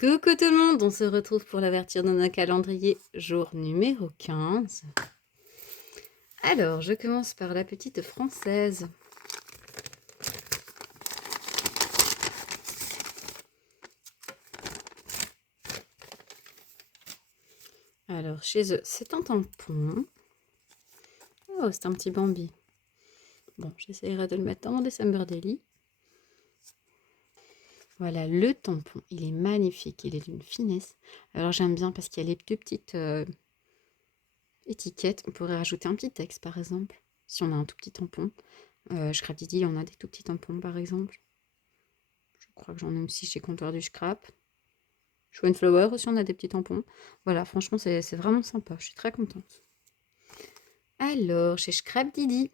Coucou tout le monde, on se retrouve pour l'ouverture de notre calendrier jour numéro 15. Alors, je commence par la petite française. Alors, chez eux, c'est un tampon. Oh, c'est un petit Bambi. Bon, j'essaierai de le mettre dans mon December Daily. Voilà, le tampon, il est magnifique, il est d'une finesse. Alors, j'aime bien parce qu'il y a les deux petites étiquettes. On pourrait rajouter un petit texte, par exemple, si on a un tout petit tampon. Scrap Didi, on a des tout petits tampons, par exemple. Je crois que j'en ai aussi chez Comptoir du Scrap. Show Flower aussi, on a des petits tampons. Voilà, franchement, c'est vraiment sympa. Je suis très contente. Alors, chez Scrap Didi,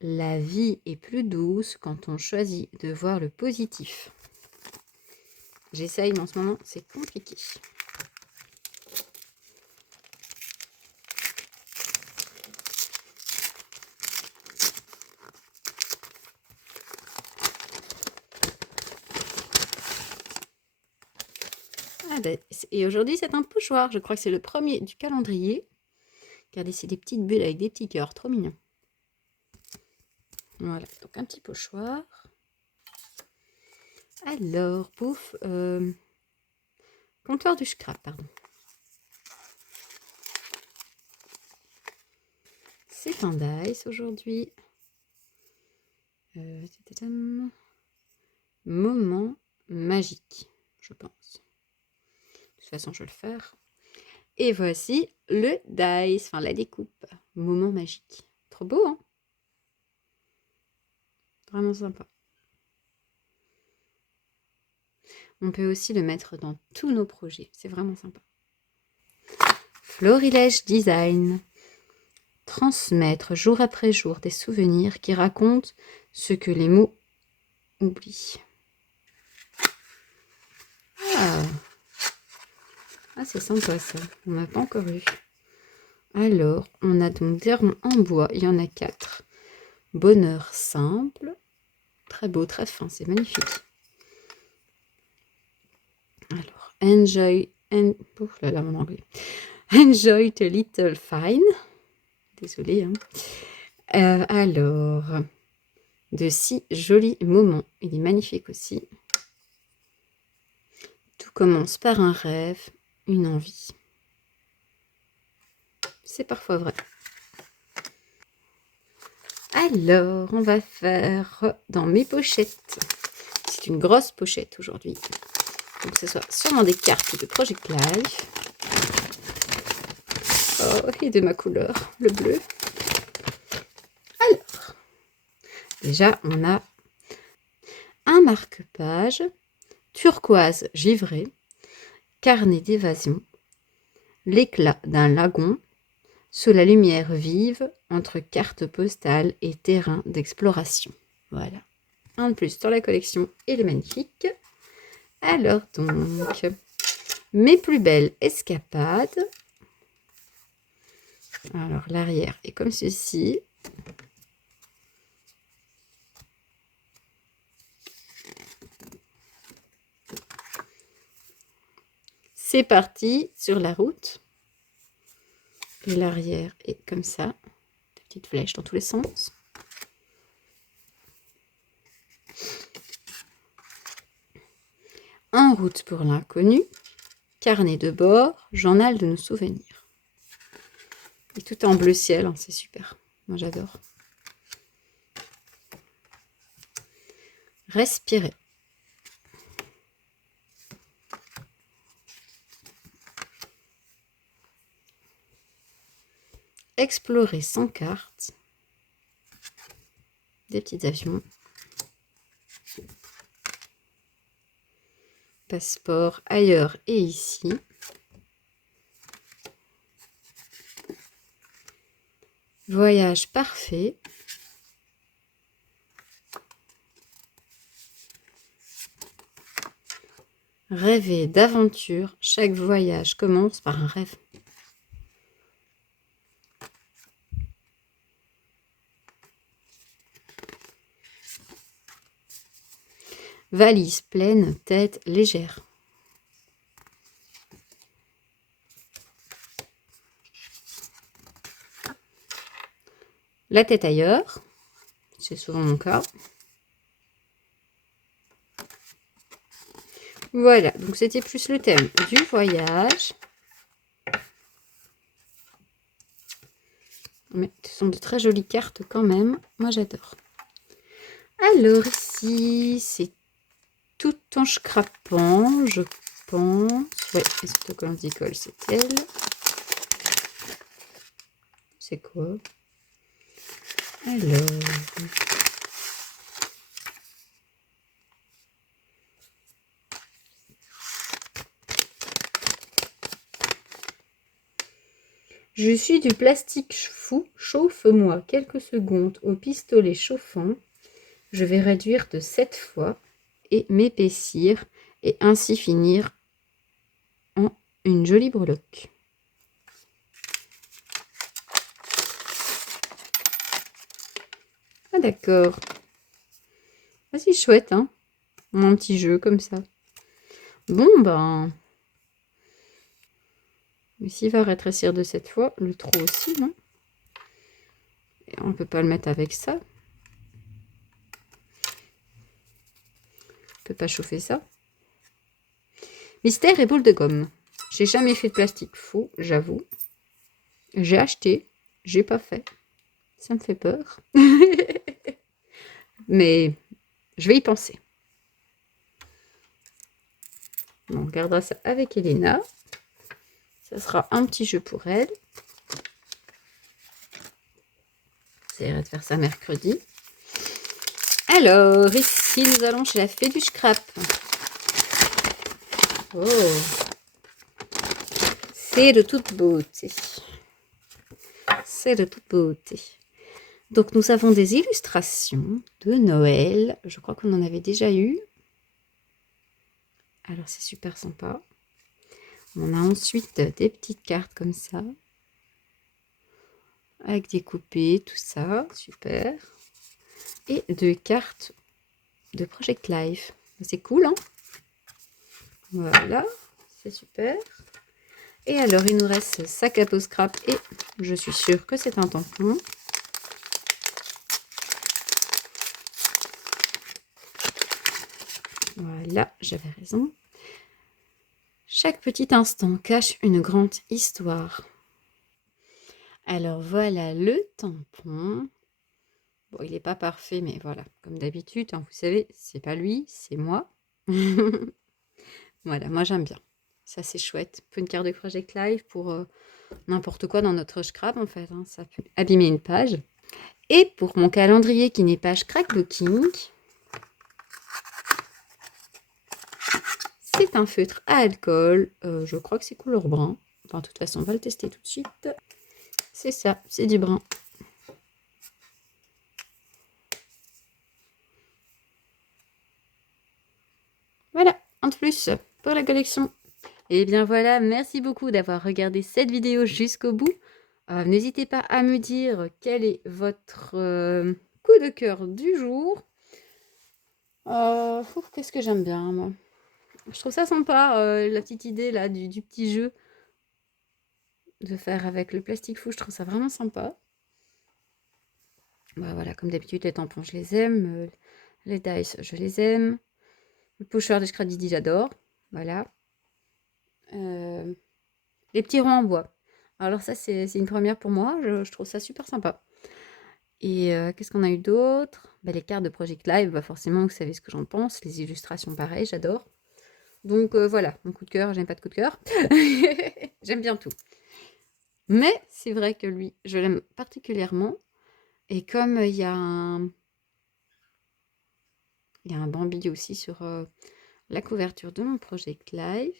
la vie est plus douce quand on choisit de voir le positif. J'essaye, mais en ce moment, c'est compliqué. Ah ben, et aujourd'hui, c'est un pochoir. Je crois que c'est le premier du calendrier. Regardez, c'est des petites bulles avec des petits cœurs. Trop mignon. Voilà, donc un petit pochoir. Alors, pouf, Comptoir du Scrap, pardon. C'est un dice aujourd'hui. Moment magique, je pense. De toute façon, je vais le faire. Et voici le dice, enfin la découpe. Moment magique. Trop beau, hein? Vraiment sympa. On peut aussi le mettre dans tous nos projets. C'est vraiment sympa. Florilège Design. Transmettre jour après jour des souvenirs qui racontent ce que les mots oublient. Ah, c'est sympa ça. On n'a pas encore eu. Alors, on a donc des ronds en bois. Il y en a 4. Bonheur simple. Très beau, très fin. C'est magnifique. Alors, enjoy mon anglais. Enjoy the little fine. Désolée. Hein. Alors, de si jolis moments. Il est magnifique aussi. Tout commence par un rêve, une envie. C'est parfois vrai. Alors, on va faire dans mes pochettes. C'est une grosse pochette aujourd'hui. Donc, ce soit sûrement des cartes de Project Life. Oh, et de ma couleur, le bleu. Alors, déjà, on a un marque-page, turquoise givré, carnet d'évasion, l'éclat d'un lagon, sous la lumière vive, entre cartes postales et terrain d'exploration. Voilà. Un de plus dans la collection, il est magnifique. Alors donc, mes plus belles escapades. Alors, l'arrière est comme ceci. C'est parti sur la route. Et l'arrière est comme ça. Des petites flèches dans tous les sens. En route pour l'inconnu. Carnet de bord, journal de nos souvenirs. Et tout est en bleu ciel, hein, c'est super. Moi, j'adore. Respirer. Explorer sans carte. Des petits avions. Passeport ailleurs et ici. Voyage parfait. Rêver d'aventure. Chaque voyage commence par un rêve. Valise pleine, tête légère. la tête ailleurs. C'est souvent mon cas. Voilà, donc c'était plus le thème du voyage. Mais ce sont de très jolies cartes quand même. Moi, j'adore. Alors ici, c'est tout en scrapant, je pense. Ouais, les autocollants d'Icole, c'est elle. C'est quoi? Alors... Je suis du plastique fou, chauffe-moi quelques secondes au pistolet chauffant. Je vais réduire de 7 fois et m'épaissir et ainsi finir en une jolie breloque. Ah d'accord. Ah c'est chouette, hein, mon petit jeu comme ça. Bon ben... Ici, il va rétrécir de cette fois. Le trou aussi, non? Et on ne peut pas le mettre avec ça. On ne peut pas chauffer ça. Mystère et boule de gomme. J'ai jamais fait de plastique faux, j'avoue. J'ai acheté, j'ai pas fait. Ça me fait peur. Mais je vais y penser. On gardera ça avec Elena. Ça sera un petit jeu pour elle. J'essaierai de faire ça mercredi. Alors, ici, nous allons chez la fée du scrap. Oh, c'est de toute beauté. C'est de toute beauté. Donc, nous avons des illustrations de Noël. Je crois qu'on en avait déjà eu. Alors, c'est super sympa. On a ensuite des petites cartes comme ça. Avec des coupés, tout ça. Super. Et deux cartes de Project Life. C'est cool, hein? Voilà. C'est super. Et alors, il nous reste sac à peau scrap. Et je suis sûre que c'est un tampon. Voilà, j'avais raison. Chaque petit instant cache une grande histoire. Alors voilà le tampon. Bon, il n'est pas parfait, mais voilà, comme d'habitude, hein, vous savez, c'est pas lui, c'est moi. Voilà, moi j'aime bien. Ça c'est chouette. Pour une carte de Project Live, pour n'importe quoi dans notre scrap en fait. Hein, ça peut abîmer une page. Et pour mon calendrier qui n'est pas scrapbooking, c'est un feutre à alcool. Je crois que c'est couleur brun. Enfin, de toute façon, on va le tester tout de suite. C'est ça, c'est du brun. Voilà, un de plus pour la collection. Et bien voilà, merci beaucoup d'avoir regardé cette vidéo jusqu'au bout. N'hésitez pas à me dire quel est votre coup de cœur du jour. Qu'est-ce que j'aime bien, moi. Je trouve ça sympa, la petite idée là du petit jeu de faire avec le plastique fou. Je trouve ça vraiment sympa. Bah, voilà, comme d'habitude, les tampons, je les aime. Les dice, je les aime. Le pochoir de Scradidi, j'adore. Voilà. Les petits ronds en bois. Alors ça, c'est une première pour moi. Je trouve ça super sympa. Et qu'est-ce qu'on a eu d'autre? Bah, les cartes de Project Live, bah, forcément, vous savez ce que j'en pense. Les illustrations, pareil, j'adore. Donc voilà, mon coup de cœur, j'aime pas de coup de cœur. J'aime bien tout. Mais c'est vrai que lui, je l'aime particulièrement. Et comme il y a un Bambi aussi sur la couverture de mon Project Live,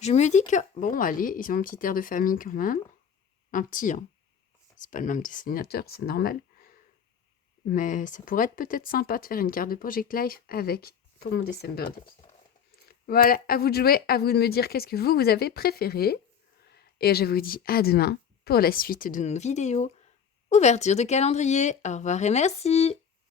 je me dis que, bon, allez, ils ont un petit air de famille quand même. Un petit, hein. C'est pas le même dessinateur, c'est normal. Mais ça pourrait être peut-être sympa de faire une carte de Project Life avec pour mon December Day. Voilà, à vous de jouer, à vous de me dire qu'est-ce que vous avez préféré. Et je vous dis à demain pour la suite de nos vidéos. Ouverture de calendrier. Au revoir et merci.